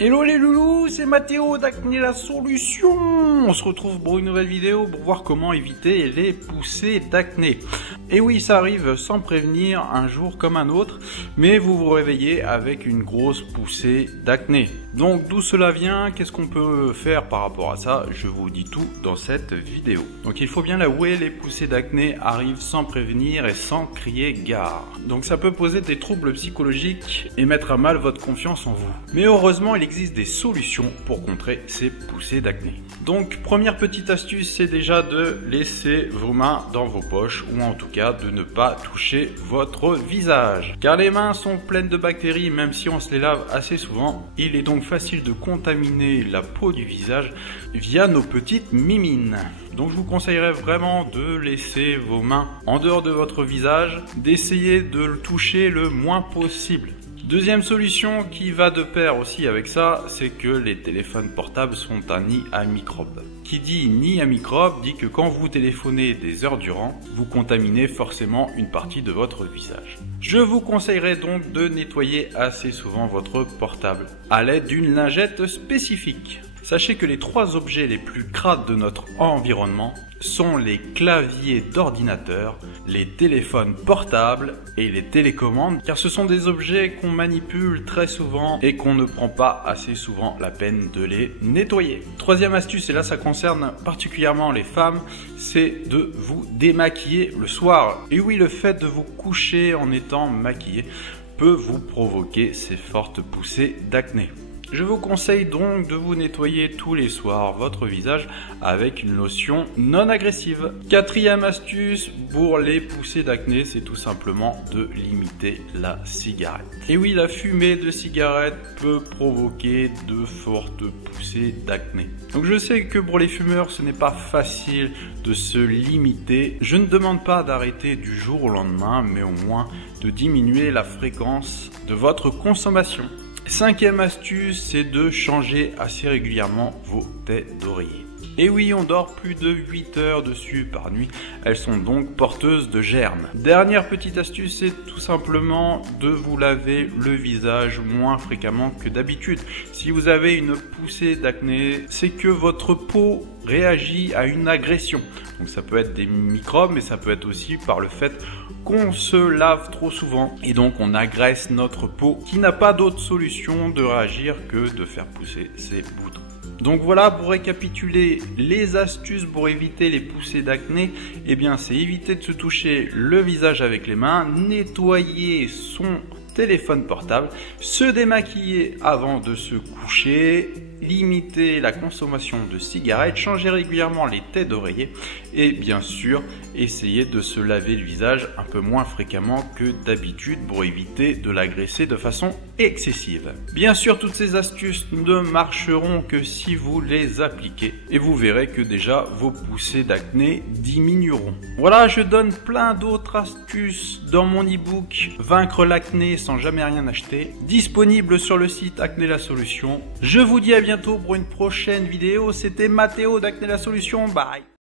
Hello les loulous, c'est Mathéo d'Acné la solution. On se retrouve pour une nouvelle vidéo pour voir comment éviter les poussées d'acné. Et oui, ça arrive sans prévenir un jour comme un autre, mais vous vous réveillez avec une grosse poussée d'acné. Donc d'où cela vient, qu'est-ce qu'on peut faire par rapport à ça? Je vous dis tout dans cette vidéo. Donc il faut bien l'avouer, les poussées d'acné arrivent sans prévenir et sans crier gare. Donc ça peut poser des troubles psychologiques et mettre à mal votre confiance en vous. Mais heureusement, il existe des solutions pour contrer ces poussées d'acné. Donc première petite astuce, c'est déjà de laisser vos mains dans vos poches ou en tout cas de ne pas toucher votre visage. Car les mains sont pleines de bactéries même si on se les lave assez souvent. Il est donc facile de contaminer la peau du visage via nos petites mimines. Donc je vous conseillerais vraiment de laisser vos mains en dehors de votre visage, d'essayer de le toucher le moins possible. Deuxième solution qui va de pair aussi avec ça, c'est que les téléphones portables sont un nid à microbes. Qui dit nid à microbes dit que quand vous téléphonez des heures durant, vous contaminez forcément une partie de votre visage. Je vous conseillerais donc de nettoyer assez souvent votre portable à l'aide d'une lingette spécifique. Sachez que les trois objets les plus crades de notre environnement sont les claviers d'ordinateur, les téléphones portables et les télécommandes, car ce sont des objets qu'on manipule très souvent et qu'on ne prend pas assez souvent la peine de les nettoyer. Troisième astuce, et là ça concerne particulièrement les femmes, c'est de vous démaquiller le soir. Et oui, le fait de vous coucher en étant maquillé peut vous provoquer ces fortes poussées d'acné. Je vous conseille donc de vous nettoyer tous les soirs votre visage avec une lotion non agressive. Quatrième astuce pour les poussées d'acné, c'est tout simplement de limiter la cigarette. Et oui, la fumée de cigarette peut provoquer de fortes poussées d'acné. Donc je sais que pour les fumeurs, ce n'est pas facile de se limiter. Je ne demande pas d'arrêter du jour au lendemain, mais au moins de diminuer la fréquence de votre consommation. Cinquième astuce, c'est de changer assez régulièrement vos têtes d'oreiller. Et oui, on dort plus de 8 heures dessus par nuit, elles sont donc porteuses de germes. Dernière petite astuce, c'est tout simplement de vous laver le visage moins fréquemment que d'habitude. Si vous avez une poussée d'acné, c'est que votre peau réagit à une agression. Donc ça peut être des microbes, mais ça peut être aussi par le fait qu'on se lave trop souvent et donc on agresse notre peau qui n'a pas d'autre solution de réagir que de faire pousser ses boutons. Donc voilà, pour récapituler les astuces pour éviter les poussées d'acné, eh bien c'est éviter de se toucher le visage avec les mains, nettoyer son téléphone portable, se démaquiller avant de se coucher, limiter la consommation de cigarettes, changer régulièrement les têtes d'oreiller et bien sûr essayer de se laver le visage un peu moins fréquemment que d'habitude pour éviter de l'agresser de façon excessive. Bien sûr, toutes ces astuces ne marcheront que si vous les appliquez et vous verrez que déjà vos poussées d'acné diminueront. Voilà, je donne plein d'autres astuces dans mon e-book Vaincre l'acné sans jamais rien acheter, disponible sur le site Acné la solution. Je vous dis à bientôt pour une prochaine vidéo. C'était Mathéo d'Acné la solution. Bye.